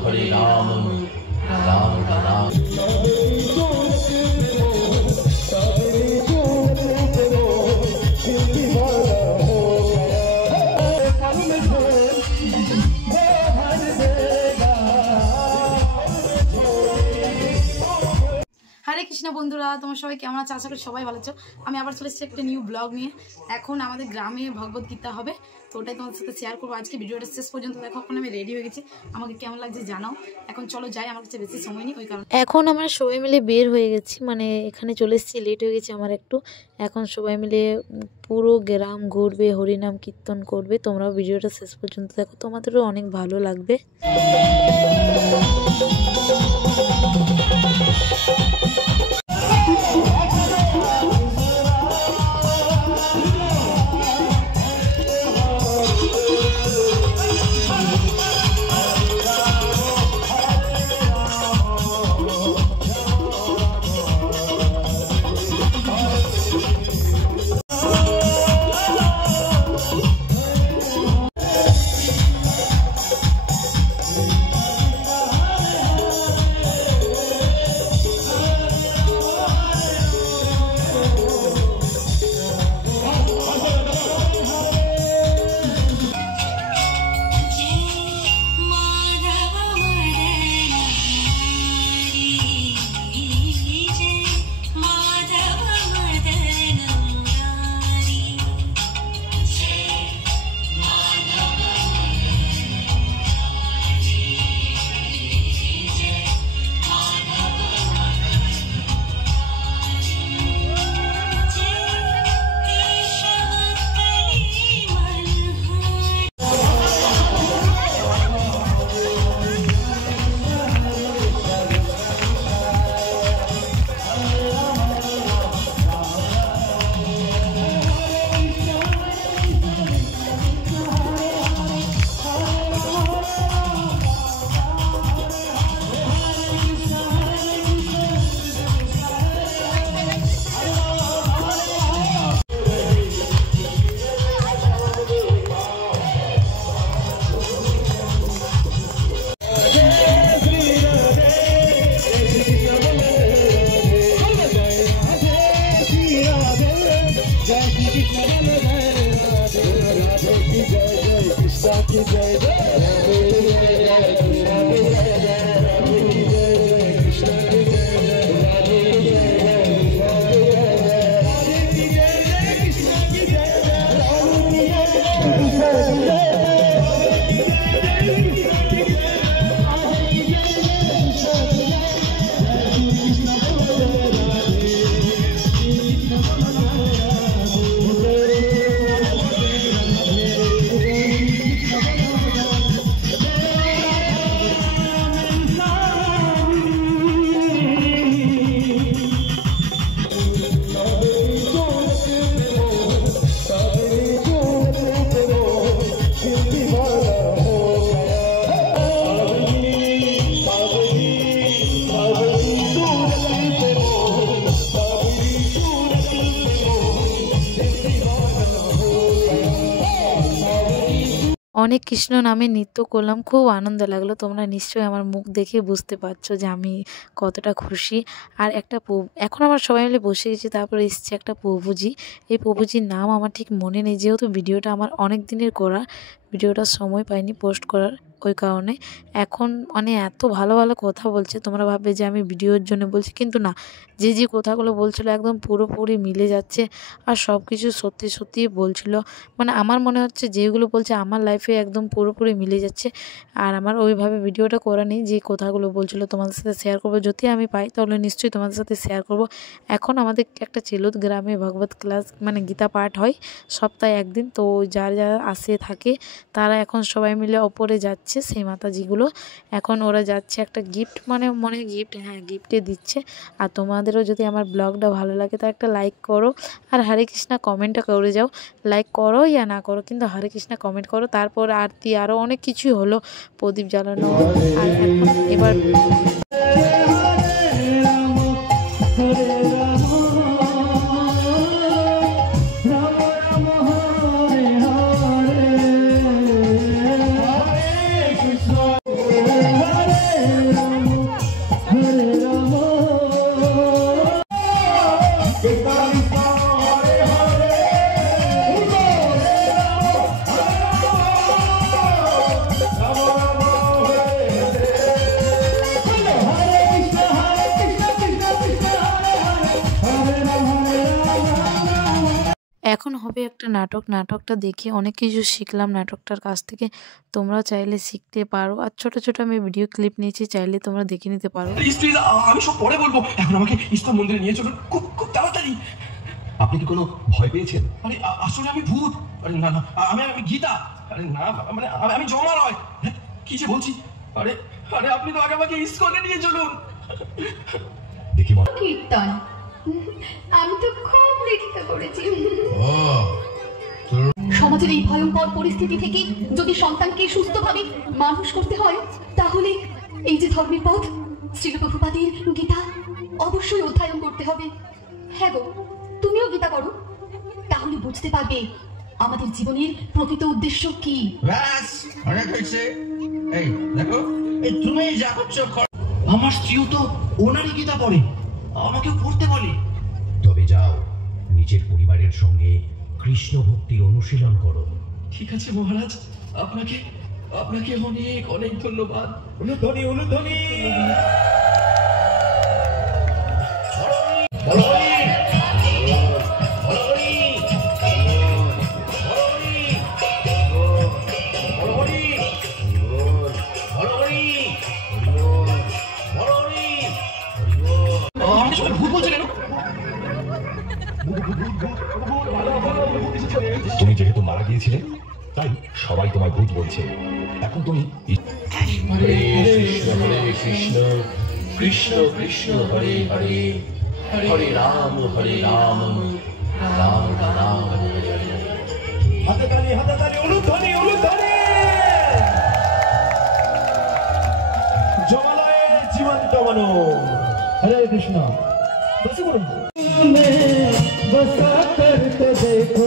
हरे राम राम राम। हरे कृष्ण बंधुरा तुम्हारा सबाई केमन आछो आशा करी सबाई भालो आछो। आमी आबार चले एसेछि एकटा निउ ब्लग निये। एखन आमादेर ग्रामे भगवत गीता होबे तो ओटाई तोमादेर साथे शेयर करबो। आजके भिडियोटा शेष पर्यन्त देखो। এখন আমি রেডি হয়ে গেছি, আমাকে কেমন লাগছে জানাও। এখন চলো যাই, আমার কাছে বেশি সময় নেই ওই কারণে। এখন আমরা সবাই মিলে বের হয়ে গেছি, মানে এখানে চলে এসেছি, লেট হয়ে গেছে আমার একটু। এখন সবাই মিলে পুরো গ্রাম ঘুরবে, হরিনাম কীর্তন করবে। তোমরাও ভিডিওটা শেষ পর্যন্ত দেখো, তোমাদেরও অনেক ভালো লাগবে। অনেক কৃষ্ণ নামে নৃত্য করলাম, খুব আনন্দ লাগলো। তোমরা নিশ্চয়ই আমার মুখ দেখে বুঝতে পারছো যে আমি কতটা খুশি। আর একটা এখন আমার সবাই মিলে বসে গেছি, তারপরে এসছে একটা প্রভুজি। এই প্রভুজির নাম আমার ঠিক মনে নেই, যেহেতু ভিডিওটা আমার অনেক দিনের করা, ভিডিওটা সময় পাইনি পোস্ট করার, ওই কারণে। এখন মানে এত ভালো ভালো কথা বলছে, তোমরা ভাববে যে আমি ভিডিওর জন্য বলছি, কিন্তু না, যে যে কথাগুলো বলছিল একদম পুরোপুরি মিলে যাচ্ছে। আর সব কিছু সত্যি সত্যিই বলছিল, মানে আমার মনে হচ্ছে যেগুলো বলছে আমার লাইফে একদম পুরোপুরি মিলে যাচ্ছে। আর আমার ওইভাবে ভিডিওটা করা নেই, যে কথাগুলো বলছিল তোমাদের সাথে শেয়ার করবো, যদি আমি পাই তাহলে নিশ্চয়ই তোমাদের সাথে শেয়ার করব। এখন আমাদের একটা চেলুত গ্রামে ভগবত ক্লাস, মানে গীতা পাঠ হয় সপ্তাহে একদিন। তো যারা যারা আসে থাকে তারা এখন সবাই মিলে ওপরে যাচ্ছে, সেই মাতাজিগুলো এখন ওরা যাচ্ছে একটা গিফট, মনে গিফট, হ্যাঁ গিফটে দিচ্ছে। আর তোমাদেরও যদি আমার ব্লগটা ভালো লাগে তো একটা লাইক করো, আর হরে কৃষ্ণা কমেন্টটা করে যাও। লাইক করো ইয়া না করো, কিন্তু হরে কৃষ্ণা কমেন্ট করো। তারপর আরতি আরও অনেক কিছুই হলো, প্রদীপ জ্বালানো। আর এবার হবে একটা নাটকটা দেখে অনেক কিছু শিখলাম নাটকটার কাছ থেকে। তোমরাও চাইলে শিখতে পারো। আর ছোট ছোট আমি ভিডিও ক্লিপ নিয়েছি, চাইলে তোমরা দেখে নিতে পারো। প্লিজ আমি সব পরে বলবো, এখন আমাকে ইস্কন মন্দিরে নিয়ে চলুন, খুব খুব তাড়াতাড়ি। আপনি কি কোনো ভয় পেয়েছেন? আরে আসলে আমি ভূত। আরে না না, আমি গীতা। আরে না মানে আমি জমা নয়। কি যে বলছি। আরে আরে আপনি তো আগে আমাকে ইস্কনে নিয়ে চলুন। দেখি কীর্তন, আমি তো খুব নিরীক্ষা করেছি। সমাজের এই ভয়ঙ্কর পরিস্থিতি থেকে যদি সন্তানকে সুস্থভাবে মানুষ করতে হয়, তাহলে এই যে ধর্মের পথ শ্রীল প্রভুপাদের গীতা অবশ্যই অধ্যয়ন করতে হবে। হ্যাঁ গো, তুমিও গীতা করো, তাহলে বুঝতে পারবে আমাদের জীবনের প্রকৃত উদ্দেশ্য কি। ব্যাস অনেক হয়েছে। এই দেখো, এই তুমি যা করছো। আমার স্ত্রীও তো ওনারই গীতা পড়ে, আমাকেও পড়তে বলে। তবে যাও, নিজের পরিবারের সঙ্গে কৃষ্ণ ভক্তির অনুশীলন করো। ঠিক আছে মহারাজ, আপনাকে আপনাকে অনেক অনেক ধন্যবাদ। অনুধ্বনি অনুধ্বনি। আমাকে সবাই ভূত বলছে কেন? তুমি যেহেতু মারা গিয়েছিলে, তাই সবাই তোমায় ভূত বলছে। এখন তুমি হরে কৃষ্ণ কৃষ্ণ কৃষ্ণ হরে হরে, হরে রাম রাম রাম হরে হরে। হাততালি হাততালি, অনুধ্বনি অনুধ্বনি। জমালয়ে জীবন্ত মনো। হরে কৃষ্ণ। বসে পড়ুন। বসা করতে দেখো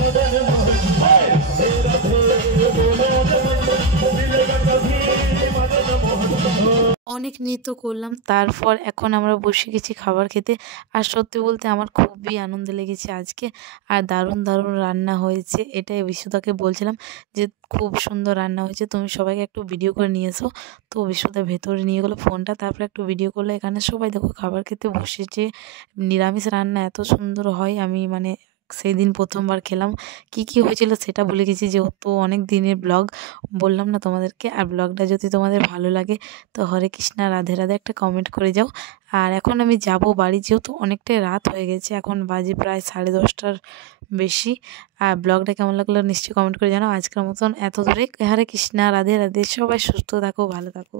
Radhe অনেক নৃত্য করলাম, তারপর এখন আমরা বসে গেছি খাবার খেতে। আর সত্যি বলতে আমার খুবই আনন্দ লেগেছে আজকে, আর দারুণ দারুণ রান্না হয়েছে। এটাই বিশুদাকে বলছিলাম যে খুব সুন্দর রান্না হয়েছে, তুমি সবাইকে একটু ভিডিও করে নিয়ে এসো। তো বিশুদা ভেতরে নিয়ে গেলো ফোনটা, তারপরে একটু ভিডিও করলো। এখানে সবাই দেখো খাবার খেতে বসেছে। নিরামিষ রান্না এত সুন্দর হয়, আমি মানে সেই দিন প্রথমবার খেলাম। কি কি হয়েছিল সেটা ভুলে গেছি, যেহেতু অনেক দিনের ব্লগ বললাম না তোমাদেরকে। আর ব্লগটা যদি তোমাদের ভালো লাগে তো হরে কৃষ্ণা রাধে রাধে একটা কমেন্ট করে যাও। আর এখন আমি যাব বাড়ি, যেহেতু অনেকটাই রাত হয়ে গেছে, এখন বাজে প্রায় 10:30টার বেশি। আর ব্লগটা কেমন লাগলো নিশ্চয়ই কমেন্ট করে জানাও। আজকের মতন এত দূরে, হরে কৃষ্ণা রাধে রাধে, সবাই সুস্থ থাকো, ভালো থাকো।